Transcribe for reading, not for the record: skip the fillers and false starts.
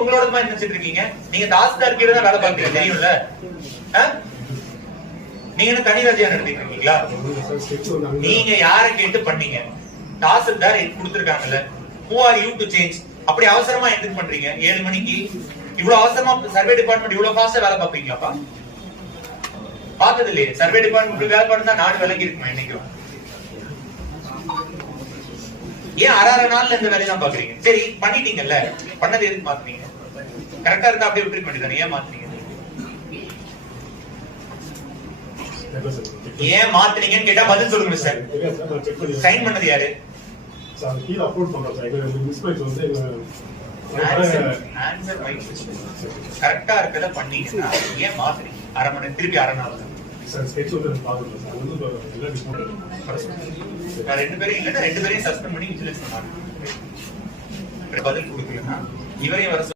உங்களோட மாதிரி நினைச்சிட்டு இருக்கீங்க? நீங்க தாசில்தார் கீழே தான் வேலை பார்க்கறீங்க தெரியும்ல? நீங்க என்ன தனி ராஜ்யா நடத்திட்டு இருக்கீங்களா? நீங்க யாரை கேட்டு பண்ணீங்க? Tahsildar கொடுத்திருக்காங்கல்ல, who are you to change? அப்படி அவசரமா எதுக்கு பண்றீங்க? 7 மணிக்கு இவ்வளவு அவசரமா சர்வே டிபார்ட்மெண்ட் இவ்வளவு ஃபாஸ்டா வேலை பார்ப்பீங்களாப்பா? பார்த்தது இல்லையே. சர்வே டிபார்ட்மெண்ட் வேலை பண்ணா நாடு விலகி இருக்குமா என்னைக்கும்? ஏன் அரை நாள்ல இந்த வேலையை தான் பாக்குறீங்க? சரி பண்ணிட்டீங்கல்ல, பண்ணது எதுக்கு மாத்துறீங்க? கரெக்டா இருந்தா அப்படியே விட்டுருக்க வேண்டியதானே, ஏன் மாத்துறீங்க? ஏன் மாத்துறீங்கன்னு கேட்டா பதில் சொல்லுங்க சார். சைன் பண்ணது யாரு? கரெக்டா இருக்கத பண்ணீங்கன்னா ஏன் மாத்துறீங்க? அரை மணி திருப்பி அரை நாள் ரெண்டு பேரும் இல்லன்னா 2 பேரையும் சஸ்பெண்ட் பண்ணி விஜிலன்ஸ் பண்ணாங்க. பதில் கொடுக்கலன்னா இவரையும் வர